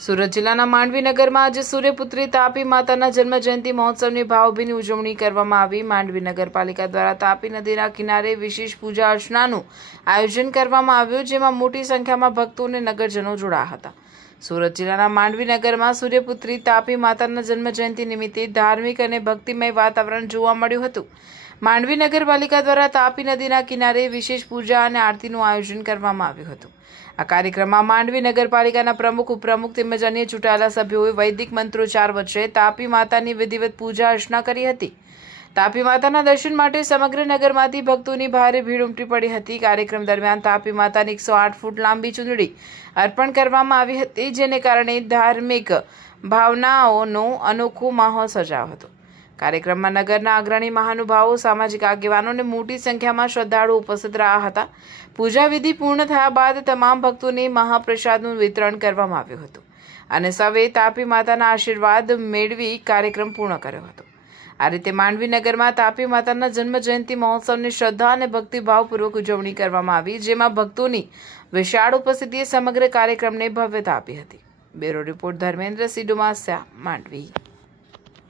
સુરત જિલ્લાના માંડવી નગરમાં આજે સૂર્યપુત્રી તાપી માતાના જન્મ જયંતિ મહોત્સવની ભાવભીની ઉજવણી કરવામાં આવી। માંડવી નગરપાલિકા દ્વારા તાપી નદીના કિનારે વિશેષ પૂજા અર્ચનાનું આયોજન કરવામાં આવ્યું, જેમાં મોટી સંખ્યામાં ભક્તો અને નગરજનો જોડાયા હતા। સુરત જિલ્લાના માંડવી નગરમાં સૂર્યપુત્રી તાપી માતાના જન્મ જયંતિ નિમિત્તે ધાર્મિક અને ભક્તિમય વાતાવરણ જોવા મળ્યું હતું। માંડવી નગરપાલિકા દ્વારા તાપી નદીના કિનારે વિશેષ પૂજા અને આરતીનું આયોજન કરવામાં આવ્યું હતું। આ કાર્યક્રમમાં માંડવી નગરપાલિકાના પ્રમુખ, ઉપપ્રમુખ તેમજ અન્ય ચૂંટાયેલા સભ્યોએ વૈદિક મંત્રોચ્ચાર વચ્ચે તાપી માતાની વિધિવત પૂજા અર્ચના કરી હતી। તાપી માતાના દર્શન માટે સમગ્ર નગરમાંથી ભક્તોની ભારે ભીડ ઉમટી પડી હતી। કાર્યક્રમ દરમિયાન તાપી માતાની 108 ફૂટ લાંબી ચૂંદડી અર્પણ કરવામાં આવી હતી, જેને કારણે ધાર્મિક ભાવનાઓનો અનોખો માહોલ સર્જાયો હતો। કાર્યક્રમમાં નગરના અગ્રણી મહાનુભાવો, સામાજિક આગેવાનો અને મોટી સંખ્યામાં શ્રદ્ધાળુઓ ઉપસ્થિત રહ્યા હતા। પૂજા વિધિ પૂર્ણ થયા બાદ તમામ ભક્તોને મહાપ્રસાદનું વિતરણ કરવામાં આવ્યું હતું અને સૌએ તાપી માતાના આશીર્વાદ મેળવી કાર્યક્રમ પૂર્ણ કર્યો હતો। આ રીતે માંડવી નગરમાં તાપી માતાના જન્મ જયંતિ મહોત્સવની શ્રદ્ધા અને ભક્તિભાવપૂર્વક ઉજવણી કરવામાં આવી, જેમાં ભક્તોની વિશાળ ઉપસ્થિતિએ સમગ્ર કાર્યક્રમને ભવ્યતા આપી હતી। Bureau report, Dharmendrasinh Dumasiya, Mandvi.